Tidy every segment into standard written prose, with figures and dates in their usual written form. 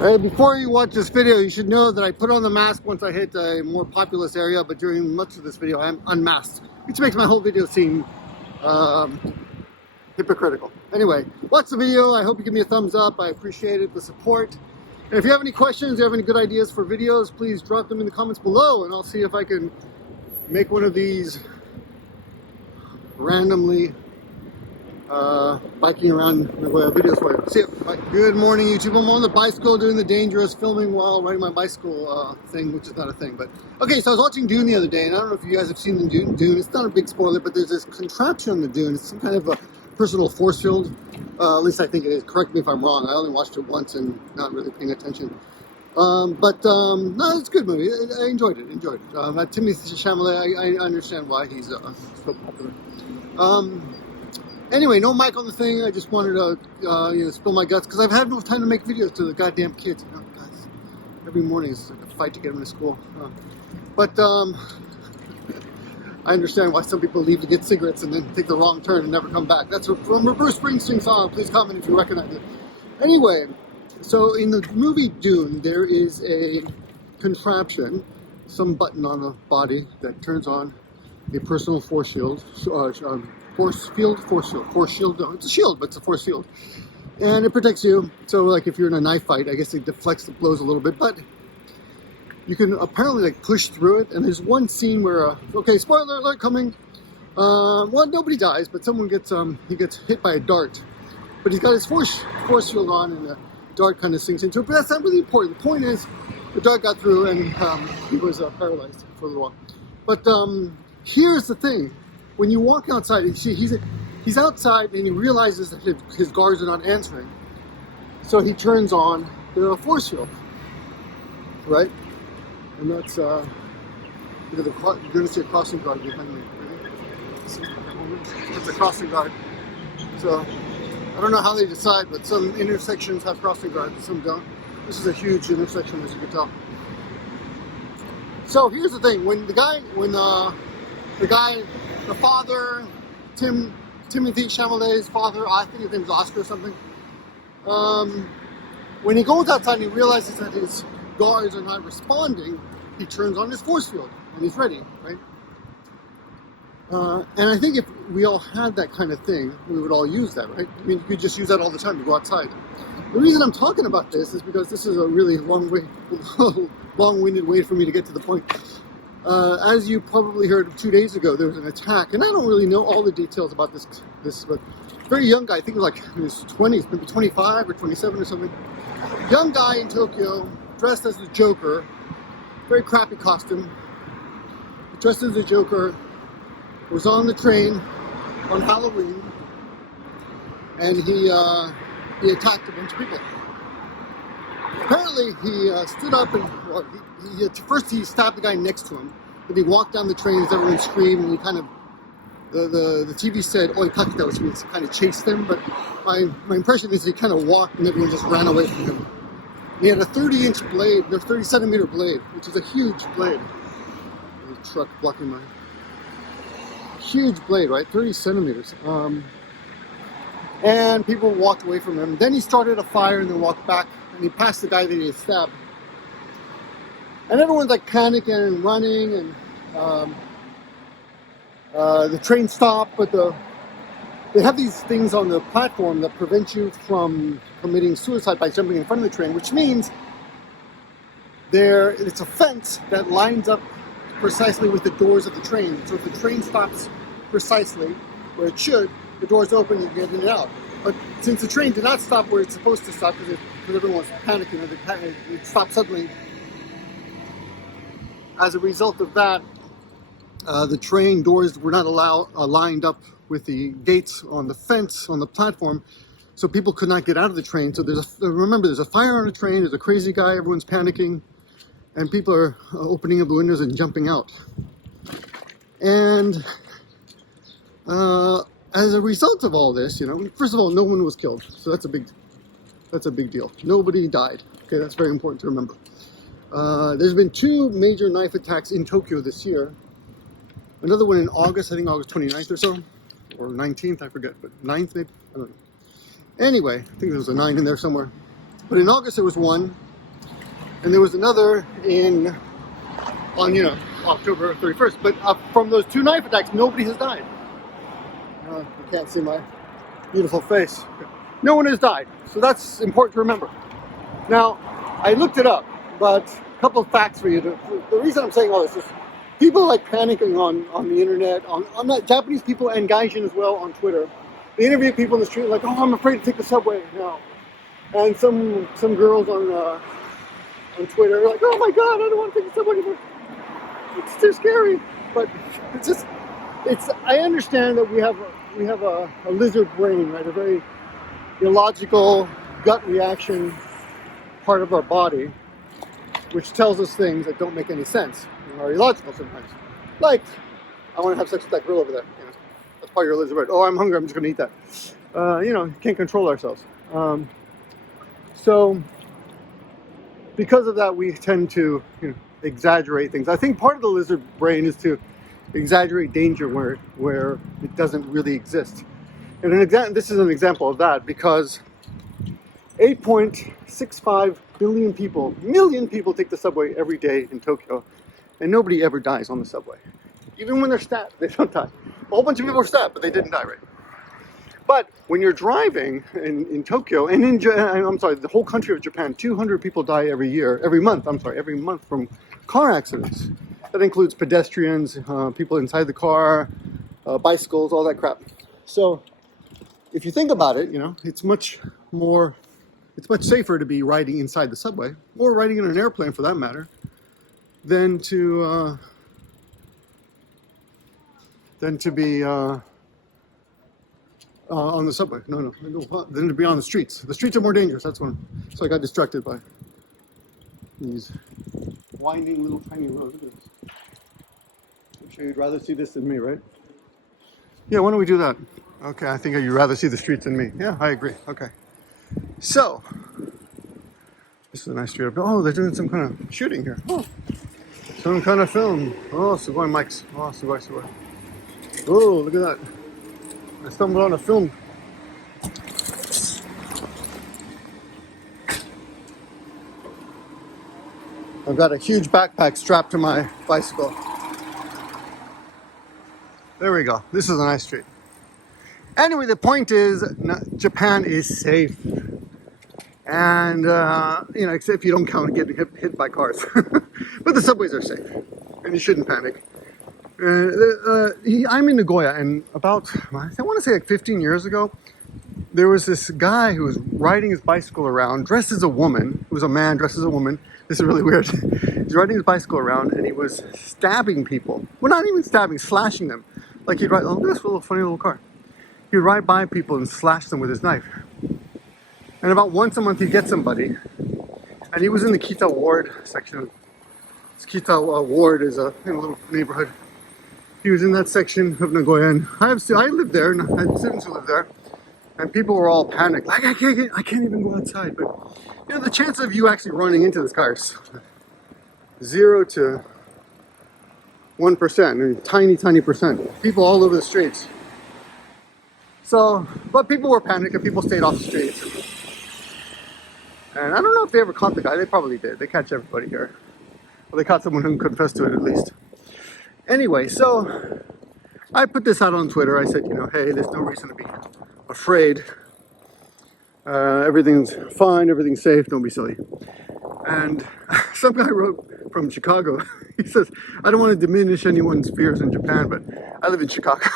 Alright, before you watch this video, you should know that I put on the mask once I hit a more populous area, but during much of this video I'm unmasked, which makes my whole video seem hypocritical. Anyway, watch the video. I hope you give me a thumbs up. I appreciate it, the support. And if you have any questions, you have any good ideas for videos, please drop them in the comments below, and I'll see if I can make one of these randomly biking around videos for you. See ya. Bye. Good morning, YouTube. I'm on the bicycle doing the dangerous filming while riding my bicycle thing, which is not a thing. But okay, so I was watching Dune the other day, and I don't know if you guys have seen the Dune. It's not a big spoiler, but there's this contraption on the Dune. It's some kind of a personal force field. At least I think it is. Correct me if I'm wrong. I only watched it once and not really paying attention. No, it's a good movie. I enjoyed it. Timothy Chalamet, I understand why he's so popular. Anyway, no mic on the thing. I just wanted to spill my guts because I've had no time to make videos to the goddamn kids. You know, guys, every morning is like a fight to get them to school. I understand why some people leave to get cigarettes and then take the wrong turn and never come back. That's from a Bruce Springsteen song. Please comment if you recognize it. Anyway, so in the movie Dune, there is a contraption, some button on the body that turns on a personal force shield. Force shield. No, it's a shield, but it's a force field, and it protects you. So, like, if you're in a knife fight, I guess it deflects the blows a little bit, but you can apparently like push through it. And there's one scene where, okay, spoiler alert coming. Well, nobody dies, but someone gets he gets hit by a dart, but he's got his force shield on, and the dart kind of sinks into it. But that's not really important. The point is, the dart got through, and he was paralyzed for a little while. But here's the thing. When you walk outside, you see he's outside and he realizes that his guards are not answering. So he turns on the force field, right? And that's, you're going to see a crossing guard behind me. It's a crossing guard. So I don't know how they decide, but some intersections have crossing guards and some don't. This is a huge intersection, as you can tell. So here's the thing: the father, Timothy Chalamet's father, I think his name's Oscar or something. When he goes outside and he realizes that his guards are not responding, he turns on his force field and he's ready, right? And I think if we all had that kind of thing, we would all use that, right? I mean, you could just use that all the time to go outside. The reason I'm talking about this is because this is a really long-winded way for me to get to the point. As you probably heard 2 days ago, there was an attack, and I don't really know all the details about this but very young guy, I think it was like in his 20s, maybe 25 or 27 or something. Young guy in Tokyo, dressed as the Joker, very crappy costume, dressed as the Joker, was on the train on Halloween, and he attacked a bunch of people. Apparently, he stood up and first he stabbed the guy next to him. Then he walked down the train as everyone screamed, and he kind of the TV said "Oi kakita," which means kind of chased them. But my impression is he kind of walked and everyone just ran away from him. He had a 30-inch blade, a 30-centimeter blade, which is a huge blade. There's a truck blocking my huge blade, right? 30 centimeters. And people walked away from him. Then he started a fire and then walked back. And he passed the guy that he had stabbed. And everyone's like panicking and running, and the train stopped, but they have these things on the platform that prevent you from committing suicide by jumping in front of the train, which means it's a fence that lines up precisely with the doors of the train. So if the train stops precisely where it should, the doors open and you get in and out. But since the train did not stop where it's supposed to stop because everyone was panicking, it stopped suddenly. As a result of that, the train doors were not lined up with the gates on the fence on the platform, so people could not get out of the train. So remember, there's a fire on the train. There's a crazy guy. Everyone's panicking, and people are opening up the windows and jumping out. And as a result of all this, first of all, no one was killed, so that's a big deal. Nobody died. Okay, that's very important to remember. There's been 2 major knife attacks in Tokyo this year. Another one in August, I think August 29th or so, or 19th, I forget, but 9th maybe, I don't know. Anyway, I think there was a 9 in there somewhere. But in August there was one, and there was another on October 31st. But from those 2 knife attacks, nobody has died. You can't see my beautiful face. No one has died, so that's important to remember. Now, I looked it up, but a couple of facts for you. The reason I'm saying all this is people like panicking on the internet, on that Japanese people and gaijin as well on Twitter. They interview people in the street like, oh, I'm afraid to take the subway now. And some girls on Twitter are like, oh my God, I don't want to take the subway anymore. It's too scary. But I understand that we have a lizard brain, right? A very illogical gut reaction part of our body, which tells us things that don't make any sense and are illogical sometimes. Like, I want to have sex with that girl over there. That's part of your lizard brain. Oh, I'm hungry. I'm just going to eat that. You can't control ourselves. So, because of that, we tend to exaggerate things. I think part of the lizard brain is to exaggerate danger where it doesn't really exist. And this is an example of that, because 8.65 million people take the subway every day in Tokyo, and nobody ever dies on the subway. Even when they're stabbed, they don't die. A whole bunch of people are stabbed, but they didn't die, right? But when you're driving in Tokyo, and the whole country of Japan, 200 people die every month from car accidents. That includes pedestrians, people inside the car, bicycles, all that crap. So if you think about it, it's much safer to be riding inside the subway, or riding in an airplane for that matter, than to be on the subway. No, than to be on the streets. The streets are more dangerous. That's one. So I got distracted by these winding little tiny roads. I'm sure you'd rather see this than me, right? Yeah, why don't we do that? Okay, I think you'd rather see the streets than me. Yeah, I agree. Okay. So, this is a nice street. Oh, they're doing some kind of shooting here. Oh, some kind of film. Oh, sugoi mics. Oh, sugoi. Oh, look at that. I stumbled on a film. I've got a huge backpack strapped to my bicycle. There we go. This is a nice street. Anyway, the point is, Japan is safe. And, except if you don't count getting hit by cars. But the subways are safe. And you shouldn't panic. I'm in Nagoya, and about, I want to say like 15 years ago, there was this guy who was riding his bicycle around dressed as a woman. It was a man dressed as a woman. This is really weird. He's riding his bicycle around, and he was stabbing people. Well, not even stabbing, slashing them. Like he'd ride, oh, this little funny little car. He'd ride by people and slash them with his knife. And about once a month he'd get somebody. And he was in the Kita Ward section. Kita Ward is a little neighborhood. He was in that section of Nagoya, and I lived there, and I had students who lived there, and people were all panicked, like, I can't even go outside. But the chance of you actually running into this car is 0 to 1%, I mean, tiny percent. People all over the streets. So, but people were panicked, and people stayed off the streets. And I don't know if they ever caught the guy. They probably did. They catch everybody here. Well, they caught someone who confessed to it at least. Anyway, so I put this out on Twitter. I said, hey, there's no reason to be afraid. Everything's fine, everything's safe, don't be silly. And some guy wrote from Chicago. He says, I don't want to diminish anyone's fears in Japan, but I live in Chicago.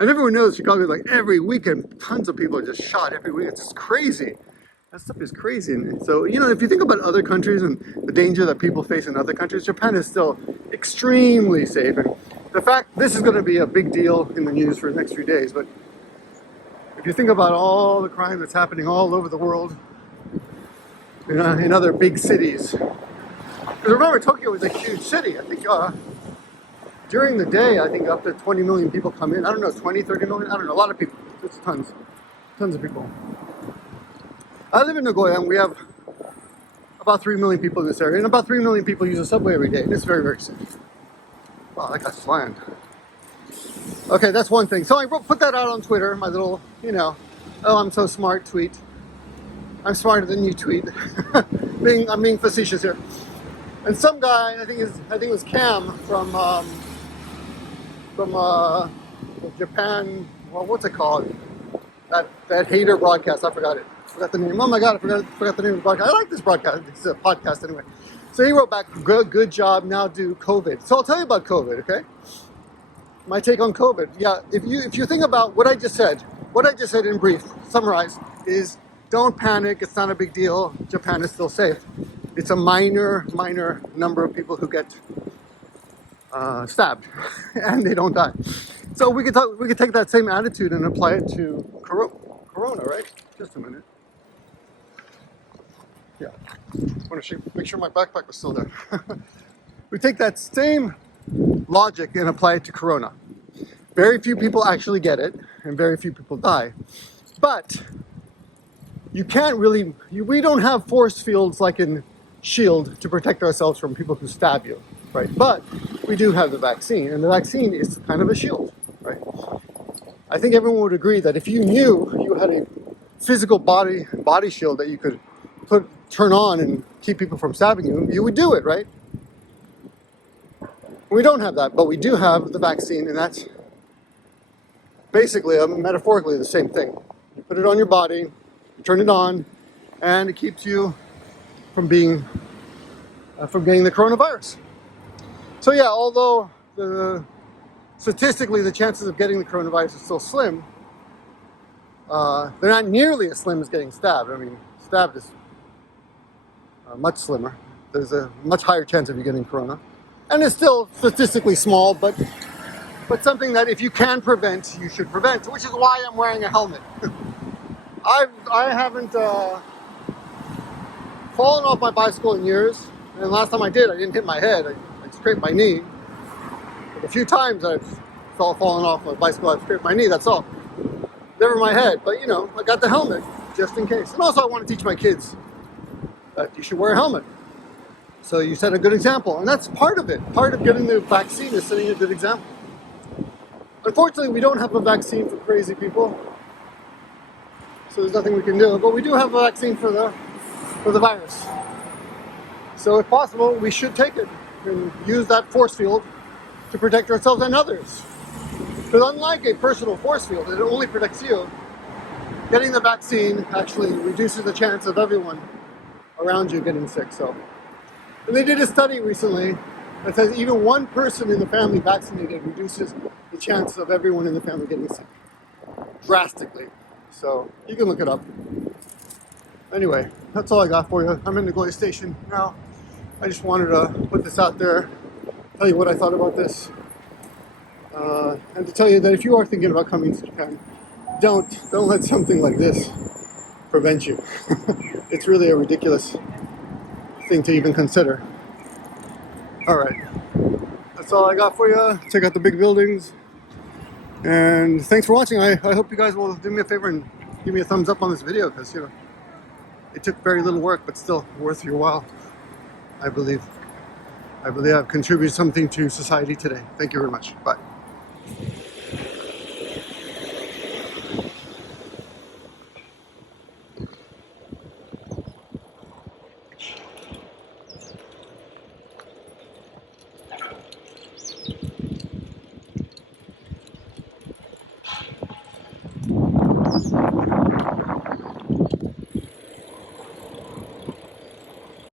And everyone knows Chicago is like every weekend, tons of people are just shot every week. It's just crazy. That stuff is crazy. And so, if you think about other countries and the danger that people face in other countries, Japan is still extremely safe. And the fact this is going to be a big deal in the news for the next few days. But if you think about all the crime that's happening all over the world, in other big cities. Because remember, Tokyo is a huge city. I think during the day, I think up to 20 million people come in. I don't know, 20, 30 million? I don't know, a lot of people. It's tons of people. I live in Nagoya, and we have about 3 million people in this area, and about 3 million people use the subway every day, and it's very, very safe. Wow, that guy's flying. Okay, that's one thing. So I put that out on Twitter, my little, oh, I'm so smart tweet. I'm smarter than you tweet. I'm being facetious here. And some guy, I think it was Cam from Japan. Well, what's it called? That hater broadcast. I forgot it. Forgot the name. Oh my god, I forgot the name of the broadcast. I like this broadcast. It's a podcast anyway. So he wrote back, good job. Now do COVID. So I'll tell you about COVID. Okay. My take on COVID. Yeah. If you think about what I just said in brief, summarize, is don't panic. It's not a big deal. Japan is still safe. It's a minor number of people who get stabbed, and they don't die. So we could take that same attitude and apply it to Corona, right? Just a minute. Yeah, I want to make sure my backpack was still there. We take that same logic and apply it to Corona. Very few people actually get it, and very few people die. But you can't really. We don't have force fields like in S.H.I.E.L.D. to protect ourselves from people who stab you, right? But we do have the vaccine, and the vaccine is kind of a shield, right? I think everyone would agree that if you knew you had a physical body shield that you could turn on and keep people from stabbing you, you would do it, right? We don't have that, but we do have the vaccine, and that's basically, metaphorically, the same thing. You put it on your body, you turn it on, and it keeps you from getting the coronavirus. So yeah, although statistically the chances of getting the coronavirus is still slim, they're not nearly as slim as getting stabbed. I mean, stabbed is much slimmer. There's a much higher chance of you getting corona, and it's still statistically small, but something that if you can prevent, you should prevent. Which is why I'm wearing a helmet. I haven't fallen off my bicycle in years, and the last time I did, I didn't hit my head. I scraped my knee. But a few times I've fallen off my bicycle, I've scraped my knee, that's all. Never my head, but I got the helmet just in case. And also I want to teach my kids that you should wear a helmet. So you set a good example, and that's part of it. Part of getting the vaccine is setting a good example. Unfortunately, we don't have a vaccine for crazy people, so there's nothing we can do, but we do have a vaccine for the virus. So if possible, we should take it and use that force field to protect ourselves and others. Because unlike a personal force field, it only protects you. Getting the vaccine actually reduces the chance of everyone around you getting sick. So, and they did a study recently that says even one person in the family vaccinated reduces the chance of everyone in the family getting sick drastically. So you can look it up. Anyway, that's all I got for you. I'm in Nagoya Station now. I just wanted to put this out there, tell you what I thought about this, and to tell you that if you are thinking about coming to Japan, don't let something like this prevent you. It's really a ridiculous thing to even consider. All right, that's all I got for you. Check out the big buildings, and thanks for watching. I hope you guys will do me a favor and give me a thumbs up on this video, because it took very little work, but still worth your while. I believe I've contributed something to society today. Thank you very much. Bye.